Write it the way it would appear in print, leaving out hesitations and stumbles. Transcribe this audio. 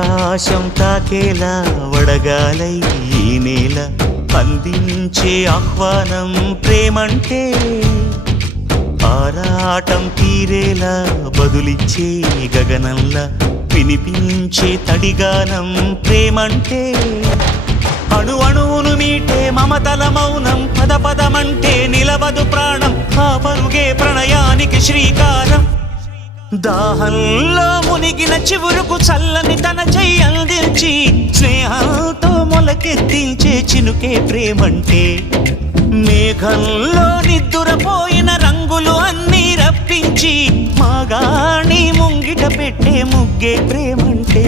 ఆకాశం తాకేలా వడగాలై ఈ నేల అందించే ఆహ్వానం ప్రేమంటే ఆరాటం తీరేలా బదులిచ్చే గగనంలా వినిపించే తడిగానం ప్రేమంటే అణు అణువును మీటే మమతల మౌనం పద పదమంటే నిలవదు ప్రాణం ఆ పరుగే ప్రణయానికి శ్రీకారం దాహంలో మునిగిన చివురుకు చల్లని తన చెయ్యి అందించి స్నేహంతో మొలకెత్తించే చినుకే ప్రేమంటే మేఘంలో నిద్దురపోయిన రంగులు అన్నీ రప్పించి మాగాణి ముంగిట పెట్టే ముగ్గే ప్రేమంటే